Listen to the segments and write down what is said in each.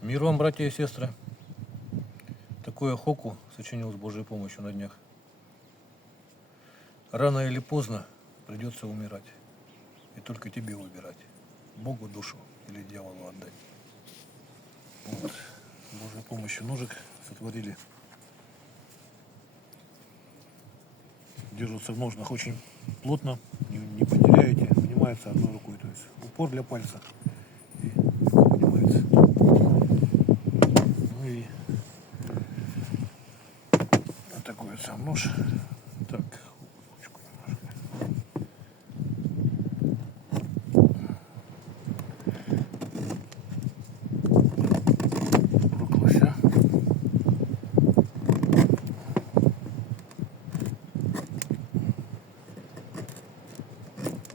Мир вам, братья и сестры. Такое хоку сочинил с Божьей помощью на днях. Рано или поздно придется умирать. И только тебе выбирать. Богу душу или дьяволу отдать. Вот. С Божьей помощью ножик сотворили. Держатся в ножнах очень плотно, не потеряете, вынимается одной рукой. То есть упор для пальца и вынимается. Ну и вот такой вот сам нож. Так, ручку немножко. Проклася.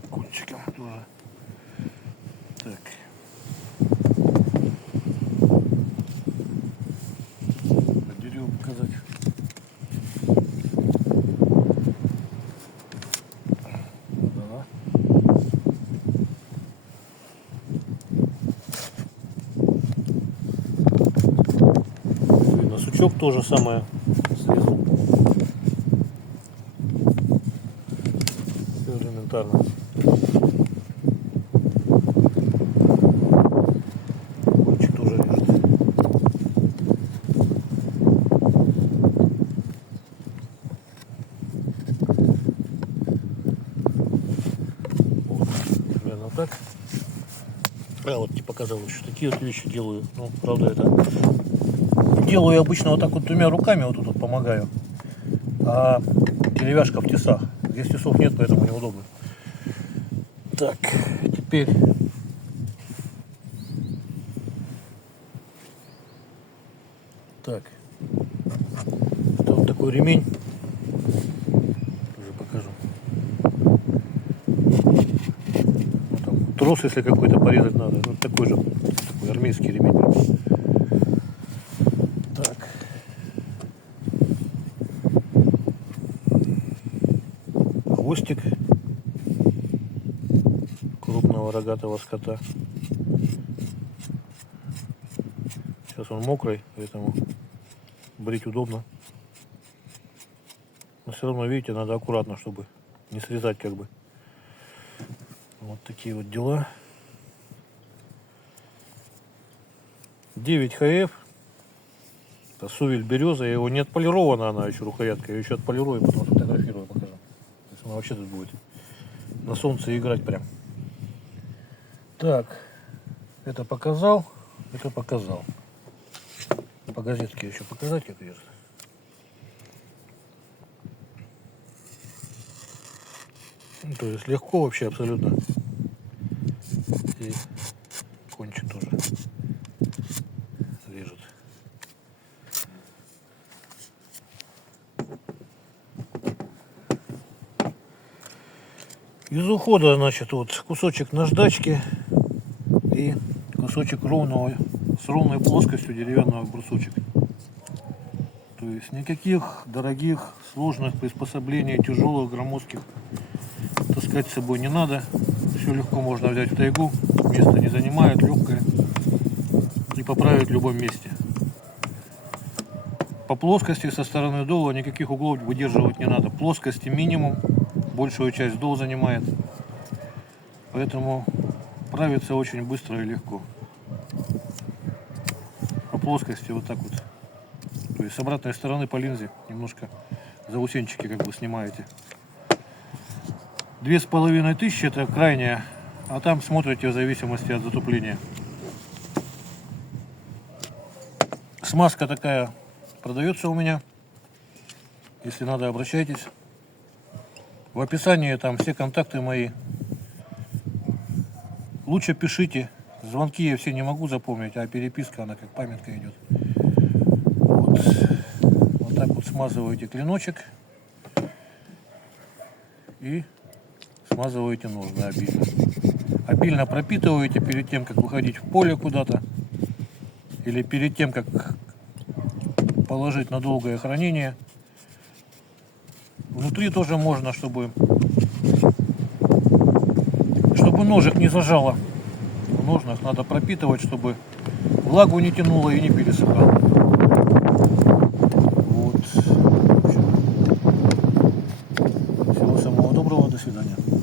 Кончиком тоже. Так. Дерево показать. Да. Видно, сучок тоже самое срезал. Все элементарно. Кончик тоже режет. Вот, примерно так. Вот тебе показал, еще такие вот вещи делаю. Ну, правда, это делаю я обычно вот так вот двумя руками, вот тут вот помогаю. А деревяшка в тесах. Здесь тесов нет, поэтому неудобно. Так, теперь так. Это вот такой ремень. Тоже покажу. Вот там трос, если какой-то порезать надо. Вот такой же, такой армейский ремень. Так. Хвостик крупного рогатого скота. Сейчас он мокрый, поэтому брить удобно. Но все равно, видите, надо аккуратно, чтобы не срезать как бы. Вот такие вот дела. 9 ХФ. Это сувель береза. Его не отполирована она еще рукоятка. Я еще отполирую, потом фотографирую, покажу. То есть она вообще тут будет на солнце играть прям. Так. Это показал. Это показал. По газетке еще показать, как режет. Ну, то есть легко вообще абсолютно. И кончик тоже режет. Из ухода, значит, вот кусочек наждачки и кусочек ровного, с ровной плоскостью деревянного брусочек. То есть никаких дорогих, сложных приспособлений, тяжелых, громоздких таскать с собой не надо. Все легко можно взять в тайгу, место не занимает, легкое, и поправить в любом месте. По плоскости со стороны дола никаких углов выдерживать не надо. Плоскости минимум, большую часть дол занимает. Поэтому правится очень быстро и легко. По плоскости вот так вот. То есть с обратной стороны по линзе немножко заусенчики как бы снимаете. 2500 это крайняя, а там смотрите в зависимости от затупления. Смазка такая продается у меня. Если надо, обращайтесь. В описании там все контакты мои. Лучше пишите. Звонки я все не могу запомнить, а переписка она как памятка идет. Вот, вот так вот смазываете клиночек и смазываете нож, да, обильно. Обильно пропитываете перед тем, как выходить в поле куда-то, или перед тем, как положить на долгое хранение. Внутри тоже можно, чтобы ножик не зажало. В ножнах надо пропитывать, чтобы влагу не тянуло и не пересыхало.